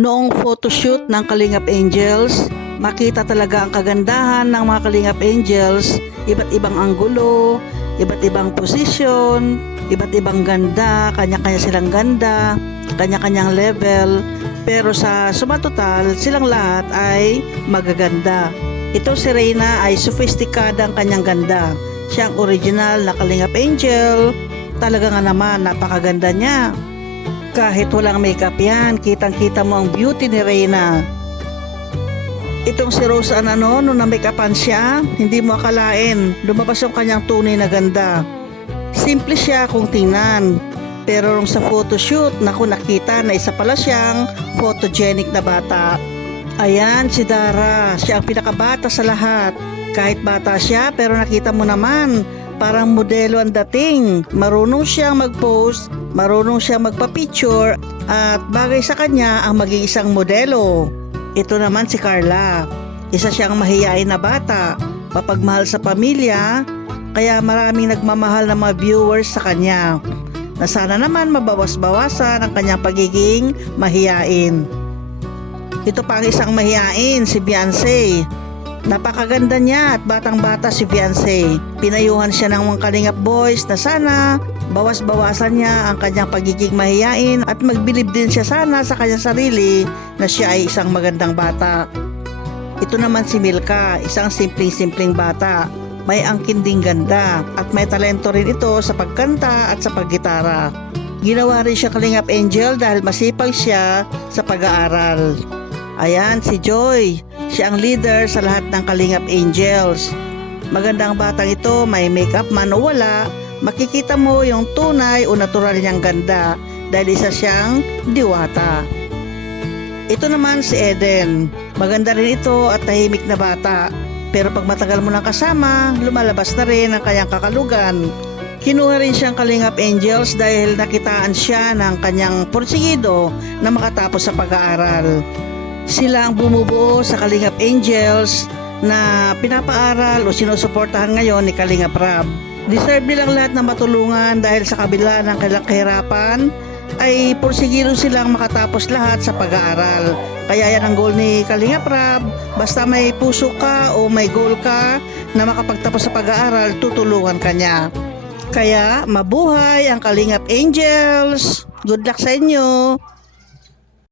Noong photoshoot ng Kalingap Angels, makita talaga ang kagandahan ng mga Kalingap Angels, iba't ibang anggulo, iba't ibang posisyon, iba't ibang ganda, kanya-kanya silang ganda, kanya-kanyang level, pero sa sumatotal, silang lahat ay magaganda. Ito si Reyna ay sofistikada ang kanyang ganda. Siya ang original na Kalingap Angel. Talaga nga naman, napakaganda niya. Kahit walang makeup yan, kitang-kita mo ang beauty ni Reyna. Itong si Rose nung na-makeupan siya, hindi mo akalain, lumabas yung kanyang tunay na ganda. Simple siya kung tingnan. Pero nung sa photoshoot, nakita na isa pala siyang photogenic na bata. Ayan, si Dara, siya ang pinakabata sa lahat. Kahit bata siya, pero nakita mo naman, parang modelo ang dating. Marunong siyang mag-post, marunong siyang magpa-picture, at bagay sa kanya ang maging isang modelo. Ito naman si Carla. Isa siyang mahiyain na bata, mapagmahal sa pamilya, kaya maraming nagmamahal na mga viewers sa kanya. Na sana naman mabawas-bawasan ang kanyang pagiging mahiyain. Ito pa ang isang mahiyain, si Beyonce. Napakaganda niya at batang-bata si Beyonce. Pinayuhan siya ng mga Kalingap boys na sana bawas-bawasan niya ang kanyang pagiging mahiyain at magbilib din siya sana sa kanyang sarili na siya ay isang magandang bata. Ito naman si Milka, isang simpleng-simpleng bata. May angkin ding ganda at may talento rin ito sa pagkanta at sa paggitara. Ginawa rin siya Kalingap Angel dahil masipag siya sa pag-aaral. Ayan, si Joy. Siya ang leader sa lahat ng Kalingap Angels. Magandang batang ito, may makeup man o wala, makikita mo yung tunay o natural niyang ganda dahil isa siyang diwata. Ito naman si Eden. Maganda rin ito at tahimik na bata. Pero pag matagal mo nang kasama, lumalabas na rin ang kanyang kakalugan. Kinuha rin siyang Kalingap Angels dahil nakitaan siya ng kanyang porsigido na makatapos sa pag-aaral. Sila ang bumubuo sa Kalingap Angels na pinapaaral o sinusuportahan ngayon ni Kalingap Rab. Deserve nilang lahat na matulungan dahil sa kabila ng kanilang kahirapan ay porsigido silang makatapos lahat sa pag-aaral. Kaya yan ang goal ni Kalingap Rab. Basta may puso ka o may goal ka na makapagtapos sa pag-aaral, tutulungan ka niya. Kaya mabuhay ang Kalingap Angels! Good luck sa inyo!